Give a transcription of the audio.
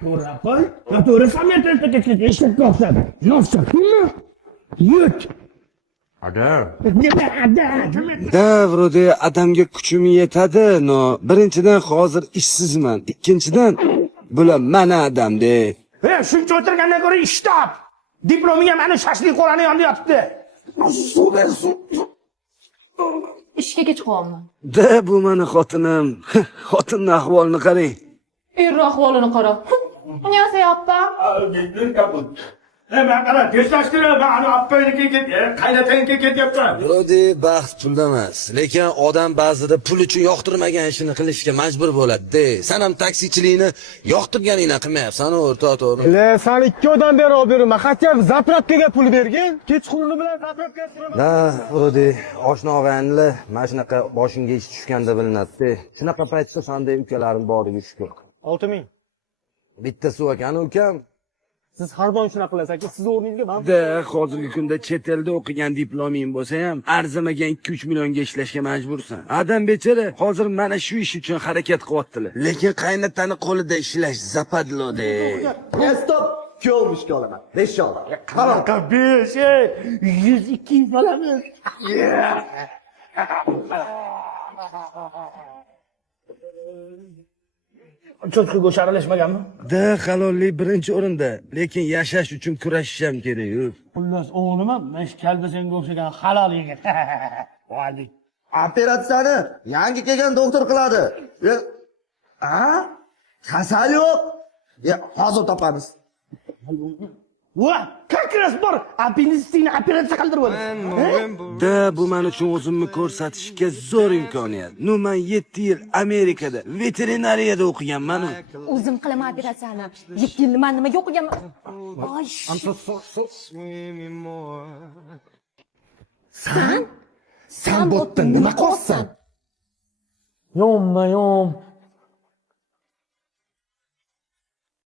To'g'ri qo'y. To'g'ri samolyotda eshakka o'xshadi. Yo'qmi? Yut. Adam. Nima adam? Da, vrode adamga kuchim yetadi, no. Birinchidan hozir ishsizman. Ikkinchidan bular mana adamde. Shuncha o'tirgandan ko'ra ish top. Diplomiga mana shashlik qo'lani yonida yotibdi. Ishga kech qolyapman. Da, bu meni xotinim. Xotinning ahvolini qarang. Erni ahvolini qara. Ne yapayapman? Men qara, teslashtirib, men oppayniki qaynotangga ketyapman. Vrode baxt pulda emas, lekin odam ba'zida pul uchun yoqtirmagan ishini qilishga majbur bo'ladi-da. Sen ham taksichilikni yoqtirganingni qilmayapsan, o'rtoq, to'g'ri. Sen 2 oydan beri olib beraman. Qachon zapravkaga pul bergin? Kechqurun bilan zapravkaga turaman. Da, vrode oshna og'aynilar mana shunaqa boshingga ish tushganda bilinadi-da. Shunaqa paytda sanday ukalarim boriga shukr. 6000. Bitta suv akani ukam. Siz har doim shunaqa qilasiz, siz o'rningizga men. Da, hozirgi kunda chet elda o'qigan diploming bo'lsa ham, arzimagan 2-3 millionga ishlashga majbursan. Adam bechara hozir mana shu ish uchun harakat qilyaptilar. Lekin qaynotani qo'lida ishlash zapadlode. Stop. Kuyovmishga olaman. 5 olma. Qanaqa 5? 100-200 olamiz. Cho'chqa go'sht aralashmaganmi? Da, halollik birinchi o'rinda, lekin yashash uchun kurashish ham kerak. Xullas, o'g'lim ham mana shu kalbasanga o'xshagan halol yigit. Voy. Operatsiyani yangi kelgan doktor qiladi. Kasal yo'q. Hozir topamiz. Va, как раз bor. Apenditsitni operatsiya qildirib bo'ldi. Da, bu men uchun o'zimni ko'rsatishga zo'r imkoniyat. Men 7 yil Amerikada veterinariyada o'qiganman. O'zim qilaman operatsiyani. 2 yil men nimaga o'qiganman? Ay. Sen bo'tdan nima qilyapsan? Yomma yom.